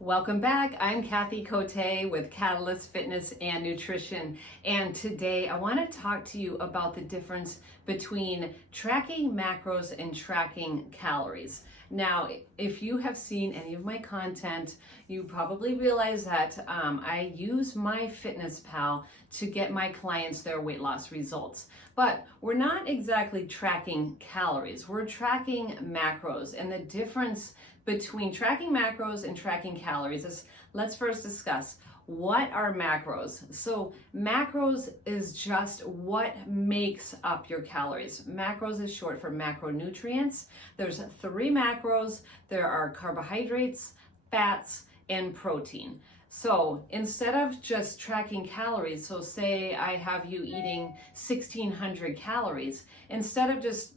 Welcome back. I'm Kathy Cote with Catalyst Fitness and Nutrition. And today I want to talk to you about the difference between tracking macros and tracking calories. Now, if you have seen any of my content, you probably realize that I use MyFitnessPal to get my clients their weight loss results. But we're not exactly tracking calories, we're tracking macros. And the difference between tracking macros and tracking calories is, let's first discuss what are macros. So macros is just what makes up your calories. Macros is short for macronutrients. There's 3 macros. There are carbohydrates, fats, and protein. So instead of just tracking calories, so say I have you eating 1,600 calories, instead of just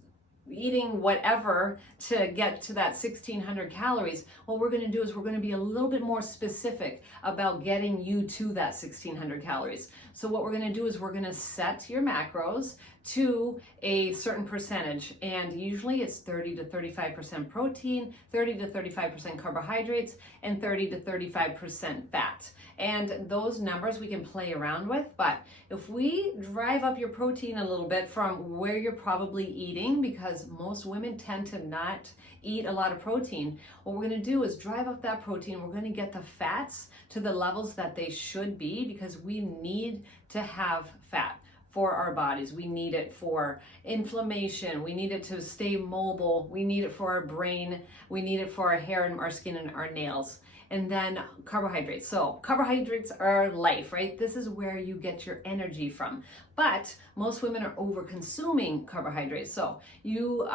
eating whatever to get to that 1,600 calories, what we're going to do is we're going to be a little bit more specific about getting you to that 1,600 calories. So what we're going to do is we're going to set your macros to a certain percentage, and usually it's 30 to 35% protein, 30 to 35% carbohydrates, and 30 to 35% fat. And those numbers we can play around with, but if we drive up your protein a little bit from where you're probably eating, because most women tend to not eat a lot of protein, what we're going to do is drive up that protein. We're going to get the fats to the levels that they should be, because we need to have fat for our bodies. We need it for inflammation. We need it to stay mobile. We need it for our brain. We need it for our hair and our skin and our nails. And then carbohydrates. So carbohydrates are life, right? This is where you get your energy from. But most women are over consuming carbohydrates. So you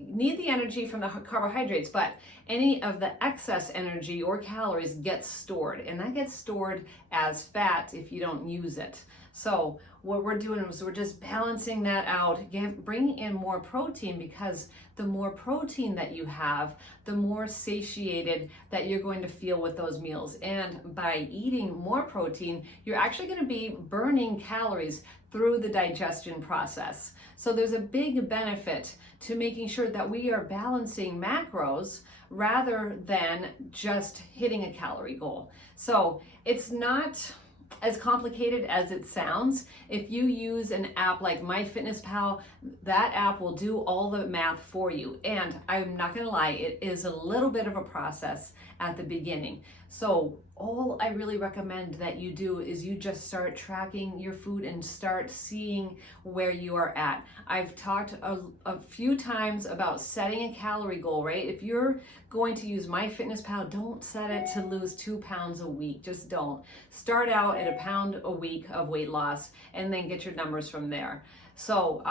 need the energy from the carbohydrates, but any of the excess energy or calories gets stored, and that gets stored as fat if you don't use it. So what we're doing is we're just balancing that out, bringing in more protein, because the more protein that you have, the more satiated that you're going to feel with those meals. And by eating more protein, you're actually going to be burning calories through the digestion process. So there's a big benefit to making sure that we are balancing macros rather than just hitting a calorie goal. So it's not as complicated as it sounds. If you use an app like MyFitnessPal, that app will do all the math for you. And I'm not gonna lie, it is a little bit of a process at the beginning. So all I really recommend that you do is you just start tracking your food and start seeing where you are at. I've talked a few times about setting a calorie goal, right? If you're going to use MyFitnessPal, don't set it to lose 2 pounds a week. Just don't. Start out at 1 pound a week of weight loss and then get your numbers from there. So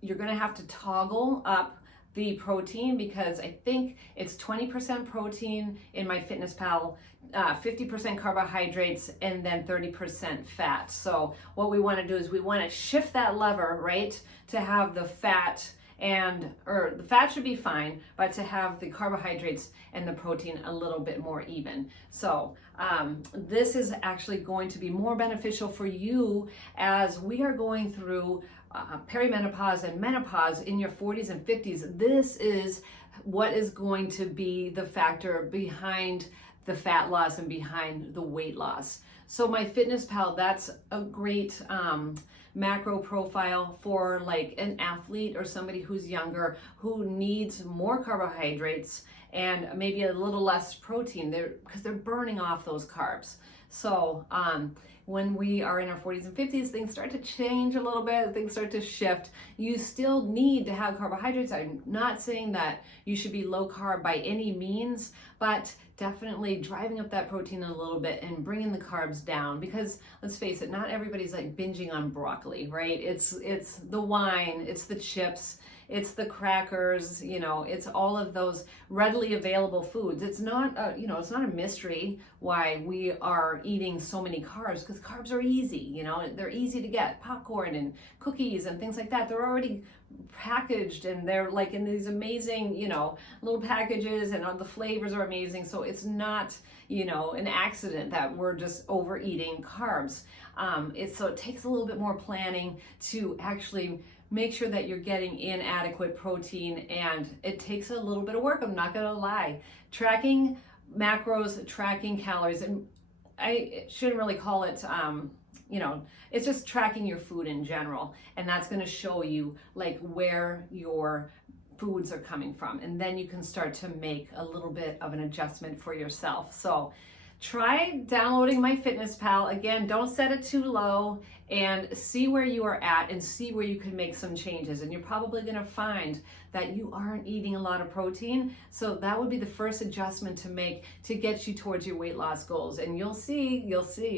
you're gonna have to toggle up the protein, because I think it's 20% protein in MyFitnessPal, 50% carbohydrates, and then 30% fat. So what we want to do is we want to shift that lever, right, to have the fat or the fat should be fine, but to have the carbohydrates and the protein a little bit more even. So this is actually going to be more beneficial for you as we are going through perimenopause and menopause in your 40s and 50s. This is what is going to be the factor behind the fat loss and behind the weight loss. So MyFitnessPal, that's a great macro profile for like an athlete or somebody who's younger, who needs more carbohydrates and maybe a little less protein, because they're burning off those carbs. So when we are in our 40s and 50s, things start to change a little bit, things start to shift. You still need to have carbohydrates. I'm not saying that you should be low carb by any means, but definitely driving up that protein a little bit and bringing the carbs down, because let's face it, not everybody's like binging on broccoli, right? It's the wine, it's the chips, it's the crackers, it's all of those readily available foods. It's not it's not a mystery why we are eating so many carbs, because carbs are easy, they're easy to get. Popcorn and cookies and things like that, they're already packaged and they're like in these amazing, little packages, and all the flavors are amazing. So it's not, an accident that we're just overeating carbs. So it takes a little bit more planning to actually make sure that you're getting in adequate protein, and it takes a little bit of work, I'm not gonna lie. Tracking macros, tracking calories, and I shouldn't really call it, it's just tracking your food in general, and that's gonna show you like where your foods are coming from, and then you can start to make a little bit of an adjustment for yourself. So try downloading MyFitnessPal. Again, don't set it too low, and see where you are at and see where you can make some changes. And you're probably going to find that you aren't eating a lot of protein, so that would be the first adjustment to make to get you towards your weight loss goals. And you'll see,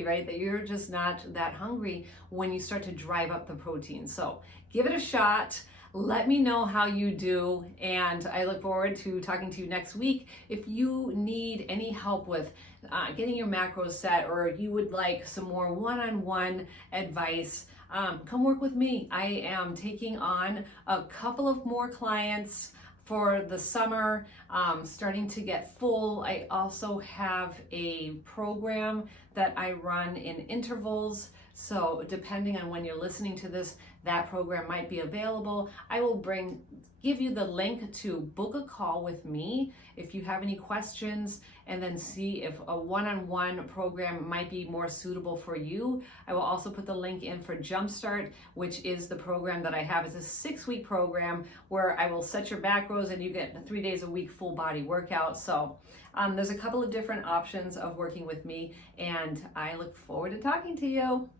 right, that you're just not that hungry when you start to drive up the protein. So give it a shot. Let me know how you do, and I look forward to talking to you next week. If you need any help with getting your macros set, or you would like some more one-on-one advice, come work with me. I am taking on a couple of more clients for the summer, starting to get full. I also have a program that I run in intervals. So depending on when you're listening to this, that program might be available. I will give you the link to book a call with me if you have any questions, and then see if a one-on-one program might be more suitable for you. I will also put the link in for Jumpstart, which is the program that I have. It's a 6-week program where I will set your macros and you get 3 days a week full body workout. So there's a couple of different options of working with me, and I look forward to talking to you.